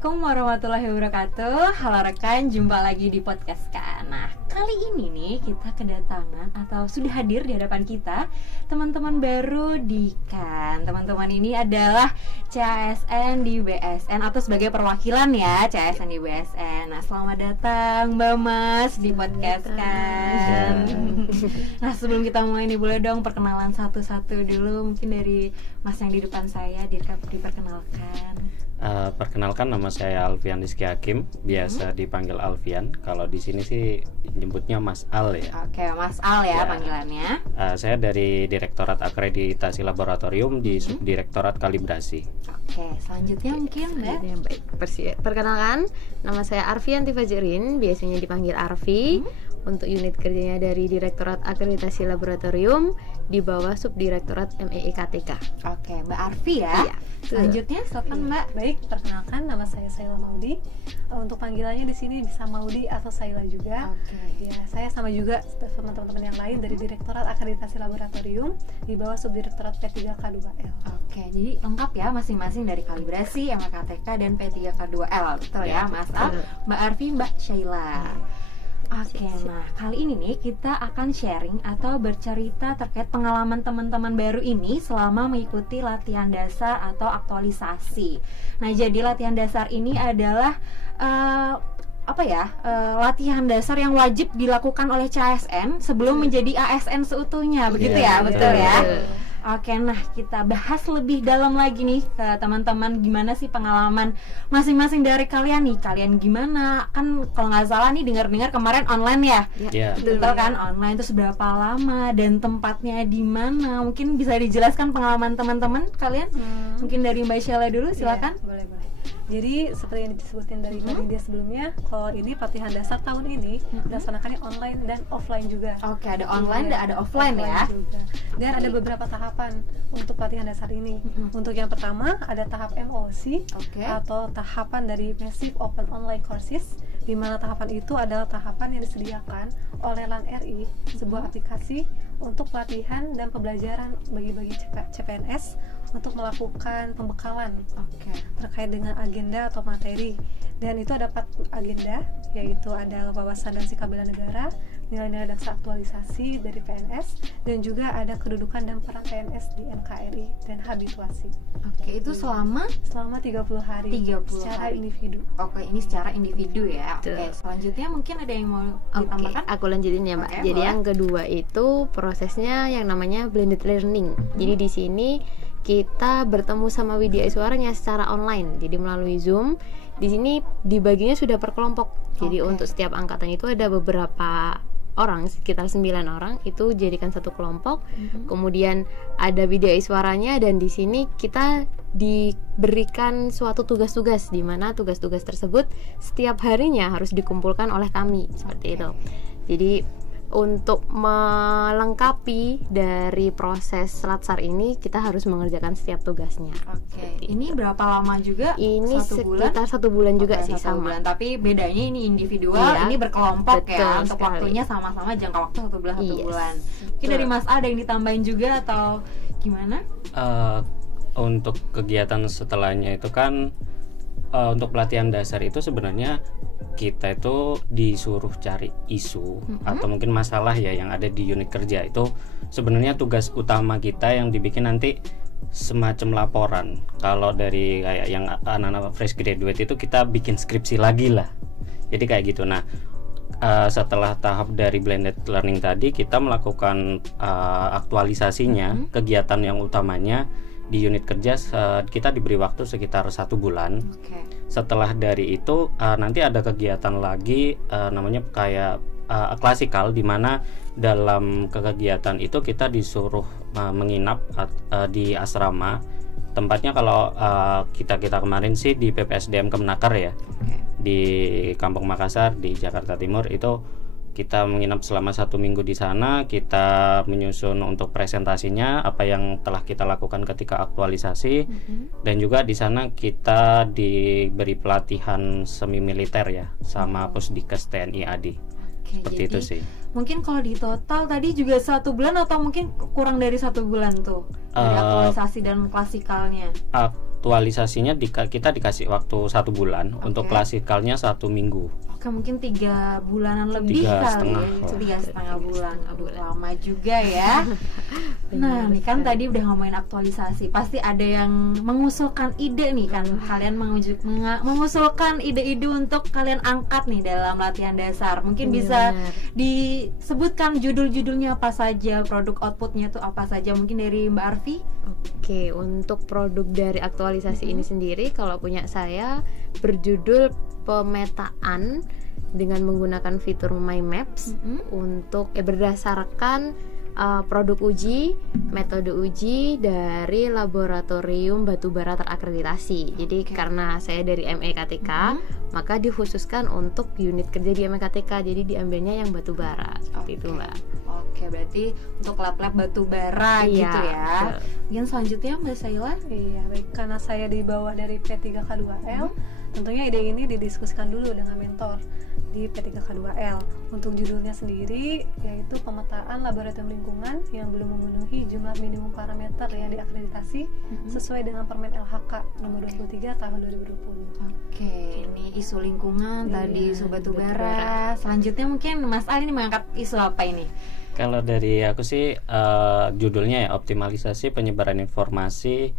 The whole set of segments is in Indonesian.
Assalamualaikum warahmatullahi wabarakatuh. Halo rekan, jumpa lagi di podcast Kan. Nah, kali ini nih kita kedatangan atau sudah hadir di hadapan kita teman-teman baru di Kan. Teman-teman ini adalah CASN di BSN atau sebagai perwakilan ya CASN di BSN. Nah, selamat datang Mbak Mas di podcast Kan. Nah, sebelum kita mulai nih, boleh dong perkenalan satu-satu dulu, mungkin dari Mas yang di depan saya diperkenalkan. Perkenalkan, nama saya Alfian Rizky Hakim, biasa dipanggil Alfian. Kalau di sini sih nyebutnya Mas Al ya. Oke, Mas Al ya panggilannya. Saya dari Direktorat Akreditasi Laboratorium di Subdirektorat Kalibrasi. Oke, selanjutnya mungkin Mbak. Baik, perkenalkan, nama saya Arfianti Fajirin, biasanya dipanggil Arfi. Untuk unit kerjanya dari Direktorat Akreditasi Laboratorium di bawah Subdirektorat MEIKTK. Oke, Mbak Arfi ya. Iya. Selanjutnya silakan Mbak. Baik, perkenalkan, nama saya Saila Maudi. Untuk panggilannya di sini bisa Maudi atau Saila juga. Oke. Ya, saya sama juga sama teman-teman yang lain dari Direktorat Akreditasi Laboratorium di bawah Subdirektorat P3K2L. Oke, jadi lengkap ya masing-masing dari kalibrasi, MEIKTK dan P3K2L. Betul ya, Mas Al, Mbak Arfi, Mbak Saila. Oke, nah kali ini nih kita akan sharing atau bercerita terkait pengalaman teman-teman baru ini selama mengikuti latihan dasar atau aktualisasi. Nah, jadi latihan dasar ini adalah latihan dasar yang wajib dilakukan oleh CASN sebelum menjadi ASN seutuhnya, begitu ya, betul ya. Oke, nah kita bahas lebih dalam lagi nih ke teman-teman, gimana sih pengalaman masing-masing dari kalian nih. Kalian gimana? Kan kalau nggak salah nih dengar-dengar kemarin online ya. Iya. Betul kan, online itu seberapa lama dan tempatnya di mana? Mungkin bisa dijelaskan pengalaman teman-teman kalian? Mungkin dari Mbak Sheila dulu, silakan. Ya, boleh. Jadi seperti yang disebutin dari dia sebelumnya, kalau ini pelatihan dasar tahun ini dilaksanakannya online dan offline juga. Oke, ada online dan ada offline ya. Juga. Dan ada beberapa tahapan untuk pelatihan dasar ini. Untuk yang pertama ada tahap MOC atau tahapan dari Massive Open Online Courses, di mana tahapan itu adalah tahapan yang disediakan oleh LAN RI, sebuah aplikasi untuk pelatihan dan pembelajaran bagi CPNS untuk melakukan pembekalan terkait dengan agenda atau materi. Dan itu ada 4 agenda, yaitu ada wawasan dan sikap bela negara, nilai-nilai dasar aktualisasi dari PNS, dan juga ada kedudukan dan peran PNS di NKRI dan habituasi. Oke, itu selama 30 hari 30 secara hari. individu. Oke, ini secara individu ya. Betul. Oke, selanjutnya mungkin ada yang mau ditambahkan? Aku lanjutin ya, Mbak. Oke, Jadi boleh. yang kedua itu prosesnya yang namanya blended learning. Jadi di sini kita bertemu sama Widya Iswaranya secara online. Jadi melalui Zoom. Di sini dibaginya sudah per kelompok. Jadi untuk setiap angkatan itu ada beberapa orang, sekitar 9 orang itu jadikan satu kelompok. Kemudian ada Widya Iswaranya, dan di sini kita diberikan suatu tugas-tugas di mana tugas-tugas tersebut setiap harinya harus dikumpulkan oleh kami, seperti itu. Jadi untuk melengkapi dari proses latsar ini kita harus mengerjakan setiap tugasnya. Oke, ini berapa lama juga? Ini 1 bulan? sekitar 1 bulan juga sih 1 sama. bulan. Tapi bedanya ini individual, Iya, ini berkelompok betul ya. Untuk sekali. waktunya sama-sama, jangka waktu 1 bulan 1 Yes, bulan. Mungkin betul. dari Mas A ada yang ditambahin juga atau gimana? Untuk kegiatan setelahnya itu kan untuk pelatihan dasar itu sebenarnya kita itu disuruh cari isu atau mungkin masalah ya yang ada di unit kerja. Itu sebenarnya tugas utama kita yang dibikin nanti semacam laporan. Kalau dari kayak yang anak-anak fresh graduate itu kita bikin skripsi lagi lah. Jadi kayak gitu. Nah, setelah tahap dari blended learning tadi kita melakukan aktualisasinya, kegiatan yang utamanya di unit kerja kita diberi waktu sekitar 1 bulan. Setelah dari itu nanti ada kegiatan lagi namanya kayak klasikal, di mana dalam kegiatan itu kita disuruh menginap di asrama. Tempatnya kalau kita kemarin sih di PPSDM Kemenaker ya, di Kampung Makassar di Jakarta Timur. Itu kita menginap selama 1 minggu di sana. Kita menyusun untuk presentasinya apa yang telah kita lakukan ketika aktualisasi, dan juga di sana kita diberi pelatihan semi militer ya sama Pusdikes TNI AD. Seperti itu sih. Mungkin kalau di total tadi juga 1 bulan atau mungkin kurang dari 1 bulan tuh dari aktualisasi dan klasikalnya. aktualisasinya kita dikasih waktu 1 bulan, untuk klasikalnya 1 minggu. Oke, mungkin 3 bulanan lebih 3,5 bulan. Aduh, lama juga ya. Nah, nih kan tadi udah ngomongin aktualisasi. Pasti ada yang mengusulkan ide nih kan. Kalian mengusulkan ide-ide untuk kalian angkat nih dalam latihan dasar. Mungkin bisa disebutkan judul-judulnya apa saja, produk outputnya tuh apa saja. Mungkin dari Mbak Arfi. Oke, untuk produk dari aktualisasi ini sendiri, kalau punya saya berjudul pemetaan dengan menggunakan fitur My Maps untuk berdasarkan produk uji, metode uji dari laboratorium batubara terakreditasi. Jadi karena saya dari MEKTK, maka dikhususkan untuk unit kerja di MEKTK. Jadi diambilnya yang batubara seperti itu, Mbak. Oke, berarti untuk lab-lab batubara gitu ya. Mungkin selanjutnya Mbak Saila. Iya, baik. Karena saya di bawah dari P3K2L, tentunya ide ini didiskusikan dulu dengan mentor di P3K2L. Untuk judulnya sendiri yaitu pemetaan laboratorium lingkungan yang belum memenuhi jumlah minimum parameter yang diakreditasi sesuai dengan Permen LHK nomor 23 tahun 2020. Oke, ini isu lingkungan, tadi isu batubara. Selanjutnya mungkin Mas Ali ini mengangkat isu apa ini? Kalau dari aku sih judulnya ya optimalisasi penyebaran informasi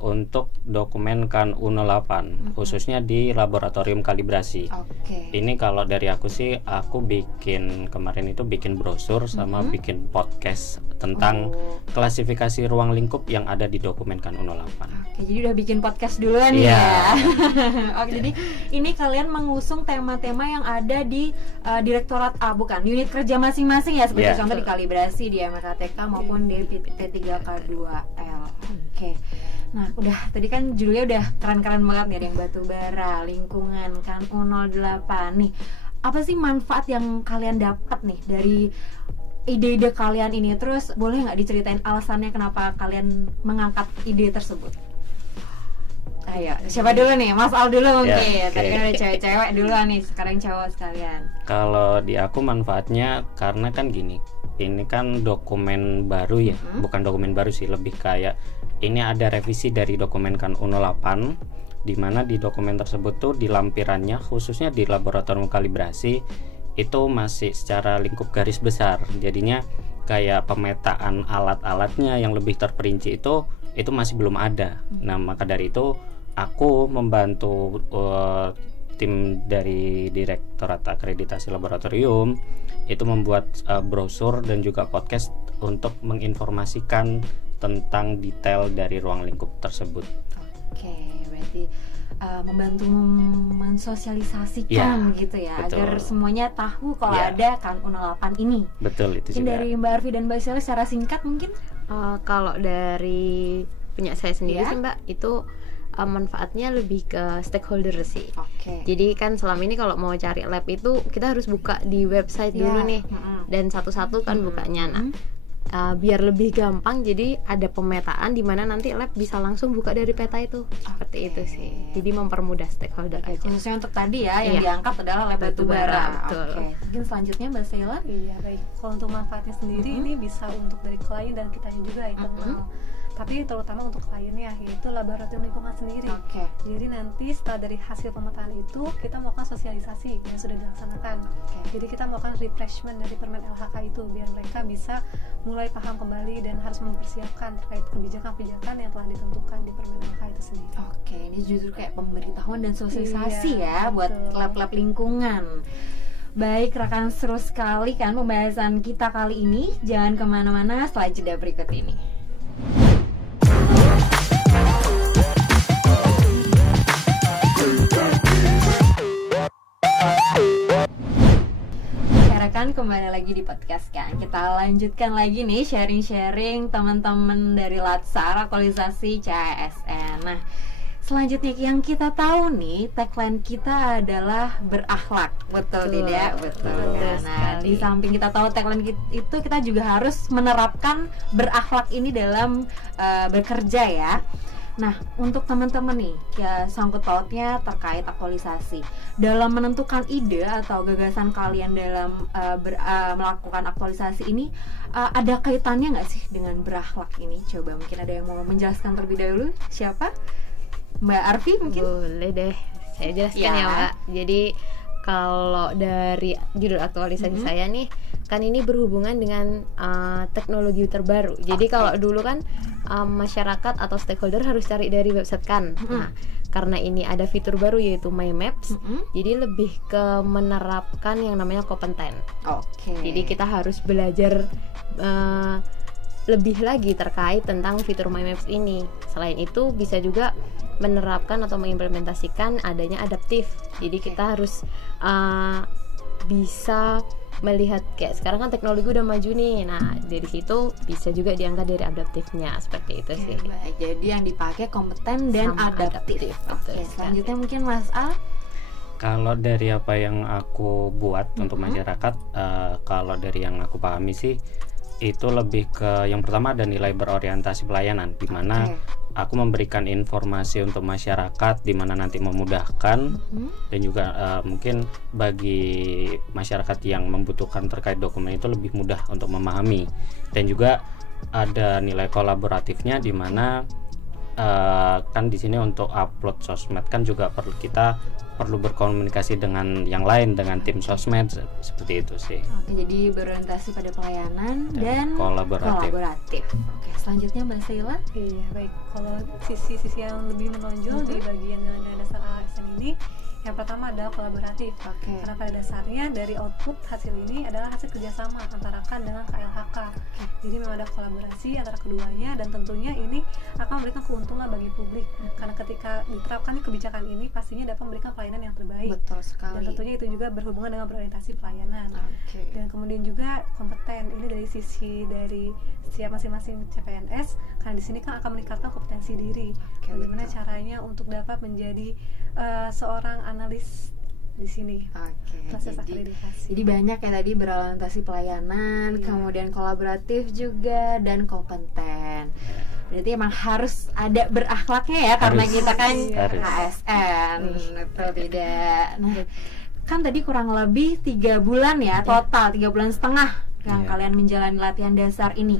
untuk dokumen KAN U08 khususnya di laboratorium kalibrasi. Ini kalau dari aku sih, aku kemarin itu bikin brosur sama bikin podcast tentang klasifikasi ruang lingkup yang ada di dokumen KAN U08. Oke, jadi udah bikin podcast duluan ya. Oke, jadi ini kalian mengusung tema-tema yang ada di Direktorat unit kerja masing-masing ya, seperti contoh di kalibrasi di MEKTK maupun di P3K2L. Oke. Nah, tadi kan judulnya udah keren-keren banget nih, ada yang batubara, lingkungan, KAN U08 nih. Apa sih manfaat yang kalian dapat nih dari ide-ide kalian ini? Terus boleh nggak diceritain alasannya kenapa kalian mengangkat ide tersebut? Ayo, siapa dulu nih? Mas Al dulu mungkin. Tadi kan ada cewek-cewek duluan nih, sekarang cowok sekalian. Kalau di aku manfaatnya karena kan gini, ini kan dokumen baru ya, bukan dokumen baru sih, lebih kayak ini ada revisi dari dokumen KAN U08, di mana di dokumen tersebut tuh di lampirannya khususnya di laboratorium kalibrasi itu masih secara lingkup garis besar, jadinya kayak pemetaan alat-alatnya yang lebih terperinci itu masih belum ada. Nah, maka dari itu aku membantu tim dari Direktorat Akreditasi Laboratorium itu membuat brosur dan juga podcast untuk menginformasikan tentang detail dari ruang lingkup tersebut. Oke, berarti membantu mensosialisasikan gitu ya, betul. Agar semuanya tahu kalau ada KAN U08 ini. Betul, itu mungkin juga. Dari Mbak Arfi dan Mbak Sela secara singkat mungkin? Kalau dari punya saya sendiri sih Mbak, itu manfaatnya lebih ke stakeholder sih. Jadi kan selama ini kalau mau cari lab itu kita harus buka di website dulu nih, dan satu-satu kan bukanya. Nah, biar lebih gampang, jadi ada pemetaan di mana nanti lab bisa langsung buka dari peta itu. Seperti itu sih. Jadi mempermudah stakeholder aja. Khususnya untuk tadi ya, yang diangkat adalah lab batubara. Mungkin selanjutnya Mbak Sheila. Iya, baik. Kalau untuk manfaatnya sendiri ini bisa untuk dari klien dan kitanya juga internal. Tapi terutama untuk kliennya, yaitu laboratorium lingkungan sendiri. Jadi nanti setelah dari hasil pemetaan itu kita melakukan sosialisasi yang sudah dilaksanakan. Jadi kita melakukan refreshment dari Permen LHK itu biar mereka bisa mulai paham kembali dan harus mempersiapkan terkait kebijakan-kebijakan yang telah ditentukan di Permen LHK itu sendiri. Ini justru kayak pemberitahuan dan sosialisasi buat lab-lab lingkungan. Baik rekan, seru sekali kan pembahasan kita kali ini. Jangan kemana-mana setelah jeda berikut ini. Kan kembali lagi di podcast kan. Kita lanjutkan lagi nih sharing-sharing teman-teman dari Latsar aktualisasi CASN. Nah, selanjutnya yang kita tahu nih, tagline kita adalah berakhlak. Betul tidak? Betul. Nah, di samping kita tahu tagline itu, kita juga harus menerapkan berakhlak ini dalam bekerja ya. Nah, untuk teman-teman nih, ya sangkut pautnya terkait aktualisasi. Dalam menentukan ide atau gagasan kalian dalam melakukan aktualisasi ini, ada kaitannya nggak sih dengan berakhlak ini? Coba mungkin ada yang mau menjelaskan terlebih dahulu. Siapa? Mbak Arfi mungkin? Boleh deh, saya jelaskan ya Mbak. Jadi kalau dari judul aktualisasi saya nih, kan ini berhubungan dengan teknologi terbaru. Jadi kalau dulu kan masyarakat atau stakeholder harus cari dari website kan. Nah, karena ini ada fitur baru yaitu My Maps, jadi lebih ke menerapkan yang namanya kompeten. Jadi kita harus belajar lebih lagi terkait tentang fitur My Maps ini. Selain itu bisa juga menerapkan atau mengimplementasikan adanya adaptif. Jadi kita harus bisa melihat kayak sekarang kan teknologi udah maju nih. Nah, dari situ bisa juga diangkat dari adaptifnya, seperti itu sih. Baik, jadi yang dipakai kompeten dan adaptif. Selanjutnya mungkin Mas Al. Kalau dari apa yang aku buat untuk masyarakat, kalau dari yang aku pahami sih itu lebih ke yang pertama ada nilai berorientasi pelayanan, di mana aku memberikan informasi untuk masyarakat di mana nanti memudahkan dan juga mungkin bagi masyarakat yang membutuhkan terkait dokumen itu lebih mudah untuk memahami. Dan juga ada nilai kolaboratifnya, di mana kan di sini untuk upload sosmed kan juga kita perlu berkomunikasi dengan yang lain, dengan tim sosmed, seperti itu sih. Jadi berorientasi pada pelayanan dan kolaboratif. Selanjutnya Mbak Sheila. Iya, baik. Kalau sisi yang lebih menonjol di bagian nilai dasar ASN ini, yang pertama adalah kolaboratif. Karena pada dasarnya dari output hasil ini adalah hasil kerjasama antara KAN dengan KLHK. Jadi memang ada kolaborasi antara keduanya, dan tentunya ini akan memberikan keuntungan bagi publik. Karena ketika diterapkan kebijakan ini pastinya dapat memberikan pelayanan yang terbaik. Betul sekali. Dan tentunya itu juga berhubungan dengan berorientasi pelayanan. Dan kemudian juga kompeten. Ini dari sisi dari setiap masing-masing CPNS, karena di sini kan akan meningkatkan kompetensi diri. Bagaimana caranya untuk dapat menjadi seorang analis di sini. Proses akreditasi. Jadi banyak ya tadi berorientasi pelayanan, kemudian kolaboratif juga, dan kompeten. Berarti emang harus ada berakhlaknya ya, karena kita kan ASN. Betul tidak? Nah, kan tadi kurang lebih 3 bulan ya, total 3 bulan setengah yang kalian menjalani latihan dasar ini.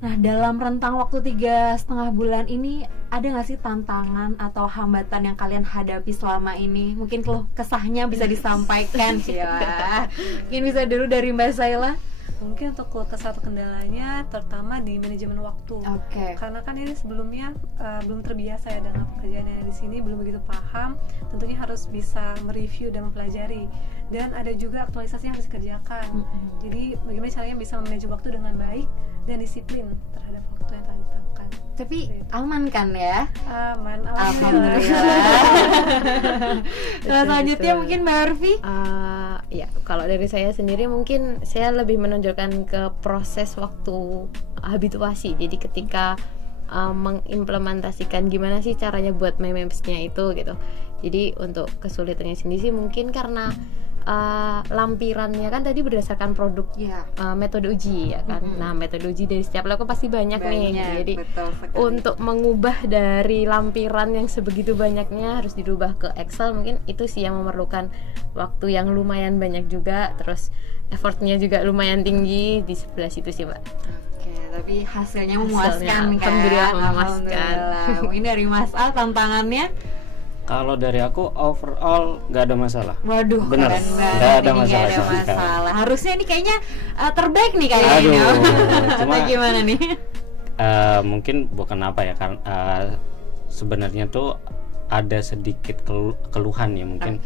Nah, dalam rentang waktu 3,5 bulan ini ada nggak sih tantangan atau hambatan yang kalian hadapi selama ini? Mungkin keluh kesahnya bisa disampaikan ya. Mungkin bisa dulu dari Mbak Sheila. Mungkin untuk keluh kesah atau kendalanya terutama di manajemen waktu. Karena kan ini sebelumnya belum terbiasa ya dengan pekerjaan yang di sini, belum begitu paham. Tentunya harus bisa mereview dan mempelajari. Dan ada juga aktualisasi yang harus dikerjakan. Jadi bagaimana caranya bisa memanage waktu dengan baik dan disiplin terhadap waktu yang telah ditetapkan. Tapi aman kan ya? Aman, alhamdulillah. Selanjutnya mungkin Mbak Arfi. Ya, kalau dari saya sendiri mungkin saya lebih menonjolkan ke proses waktu habituasi. Jadi ketika mengimplementasikan gimana sih caranya buat My Maps-nya itu gitu. Jadi untuk kesulitannya sendiri sih mungkin karena lampirannya kan tadi berdasarkan produk metode uji ya kan. Nah, metode uji dari setiap lab pasti banyak nih. Jadi untuk mengubah dari lampiran yang sebegitu banyaknya harus dirubah ke Excel, mungkin itu sih yang memerlukan waktu yang lumayan banyak juga, terus effortnya juga lumayan tinggi di sebelah situ sih, Mbak. Tapi hasilnya memuaskan kan? Alhamdulillah. Mungkin dari Mas Al tantangannya? Kalau dari aku overall nggak ada masalah. Waduh, bener, nggak ada masalah. Harusnya ini kayaknya terbaik nih kayaknya. Cuma gimana nih? Mungkin bukan apa ya, karena sebenarnya tuh ada sedikit keluhan ya mungkin.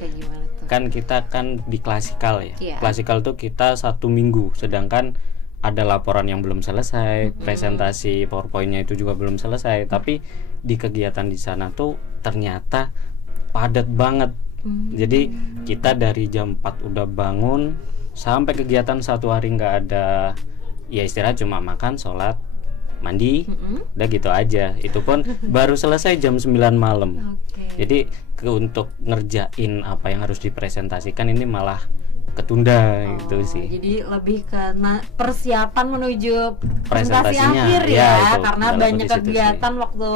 Kan kita kan di klasikal ya. Klasikal tuh kita 1 minggu, sedangkan ada laporan yang belum selesai, presentasi PowerPoint-nya itu juga belum selesai. Tapi di kegiatan di sana tuh ternyata padat banget. Jadi kita dari jam 4 udah bangun sampai kegiatan 1 hari nggak ada ya istirahat, cuma makan, sholat, mandi, udah gitu aja. Itu pun baru selesai jam 9 malam. Jadi untuk ngerjain apa yang harus dipresentasikan ini malah ketunda gitu sih. Jadi lebih ke persiapan menuju presentasi akhir ya, karena banyak kegiatan waktu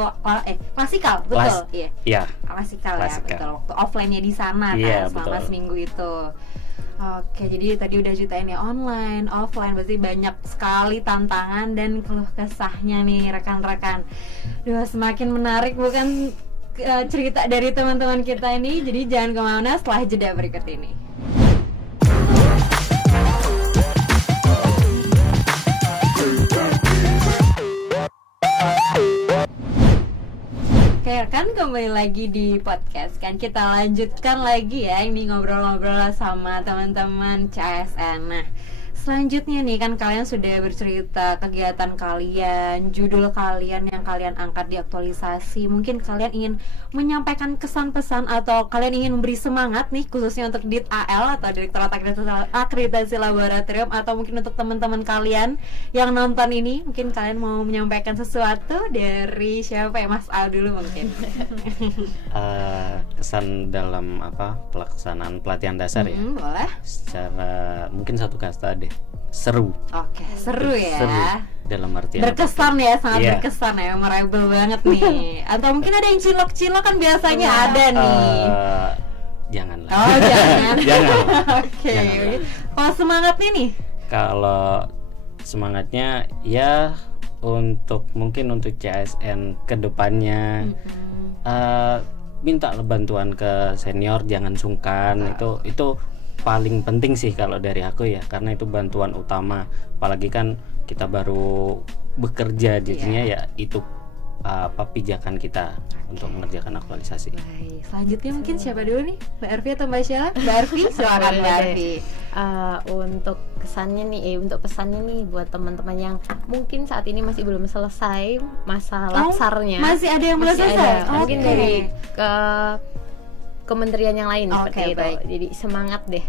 klasikal, betul? Iya. Klasikal ya, betul. Waktu offline-nya di sana kan selama seminggu itu. Oke, jadi tadi udah ceritain ya online, offline, berarti banyak sekali tantangan dan keluh kesahnya nih rekan-rekan. Duh, semakin menarik bukan cerita dari teman-teman kita ini. Jadi jangan kemana setelah jeda berikut ini. Oke kan, kembali lagi di podcast kan. Kita lanjutkan lagi ya ini ngobrol-ngobrol sama teman-teman CASN. Nah, selanjutnya nih kan kalian sudah bercerita kegiatan kalian, judul kalian yang kalian angkat di aktualisasi. Mungkin kalian ingin menyampaikan kesan-pesan atau kalian ingin memberi semangat nih khususnya untuk DIT AL atau Direktorat Akreditasi Laboratorium, atau mungkin untuk teman-teman kalian yang nonton ini, mungkin kalian mau menyampaikan sesuatu. Dari siapa ya, Mas Al dulu mungkin. Kesan dalam pelaksanaan pelatihan dasar ya. Boleh. Secara mungkin satu kata deh, seru. Oke, seru ya. Seru dalam artian berkesan ya, sangat Iya. berkesan ya, memorable banget nih. Atau mungkin ada yang cilok-cilok kan biasanya ada nih. Janganlah. Oh jangan. Jangan. Oke. Janganlah. Kalau semangatnya nih? Kalau semangatnya ya mungkin untuk CASN kedepannya minta bantuan ke senior, jangan sungkan. Itu paling penting sih kalau dari aku ya, karena itu bantuan utama. Apalagi kan kita baru bekerja, jadinya ya itu pijakan kita untuk mengerjakan aktualisasi. Baik, selanjutnya mungkin siapa dulu nih? Mbak Arfi atau Mbak Sheila? Mbak Arfi, silakan Mbak Arfi. Untuk kesannya nih, untuk pesannya nih buat teman-teman yang mungkin saat ini masih belum selesai masa laksarnya. Masih ada yang belum selesai? Mungkin dari kementerian yang lain seperti itu. Baik. Jadi semangat deh.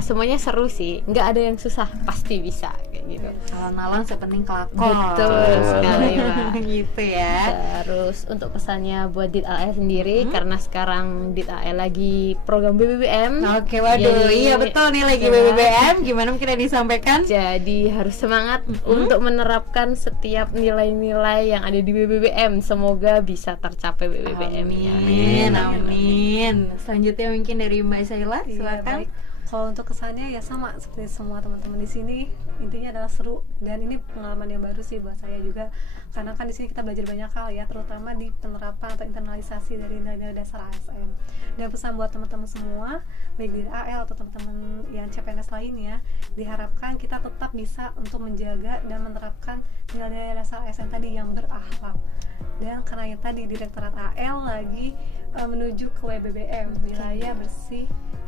Semuanya seru sih, nggak ada yang susah, pasti bisa kayak gitu. Alon-alon sepenting kelakon. Betul sekali, Mbak. Gitu ya. Terus untuk pesannya buat DIT AL sendiri, karena sekarang DIT AL lagi program BBBM. Oke, waduh, iya betul nih lagi BBBM. Gimana mungkin disampaikan? Jadi harus semangat untuk menerapkan setiap nilai-nilai yang ada di BBBM. Semoga bisa tercapai BBBM-nya. Amin. Selanjutnya mungkin dari Mbak Sheila, silakan. Baik. Kalau untuk kesannya ya sama seperti semua teman-teman di sini, intinya adalah seru, dan ini pengalaman yang baru sih buat saya juga, karena kan di sini kita belajar banyak hal ya, terutama di penerapan atau internalisasi dari nilai-nilai dasar ASN. Dan pesan buat teman-teman semua, baik di AL atau teman-teman yang CPNS lainnya, diharapkan kita tetap bisa untuk menjaga dan menerapkan nilai-nilai dasar ASN tadi yang berakhlak. Dan karena yang tadi Direktorat AL lagi menuju ke WBBM,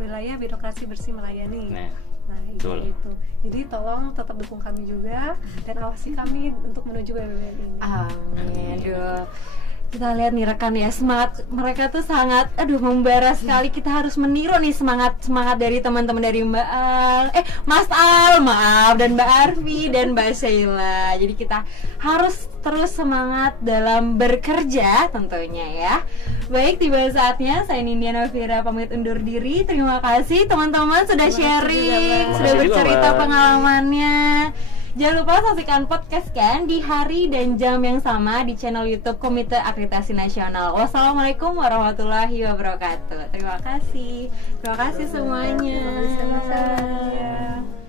wilayah birokrasi bersih melayani. Nah itu. Jadi tolong tetap dukung kami juga dan awasi kami untuk menuju WBBM ini. Amin. Aduh. Kita lihat nih rekan ya, semangat mereka tuh sangat membara sekali. Kita harus meniru nih semangat dari teman-teman dari Mas Al, maaf, dan Mbak Arfi dan Mbak Sheila. Jadi kita harus terus semangat dalam bekerja tentunya ya. Baik, tiba saatnya saya Nindya Novira pamit undur diri. Terima kasih teman-teman sudah sharing, sudah bercerita pengalamannya. Jangan lupa saksikan podcast kan di hari dan jam yang sama di channel YouTube Komite Akreditasi Nasional. Wassalamualaikum warahmatullahi wabarakatuh. Terima kasih semuanya. Sama-sama.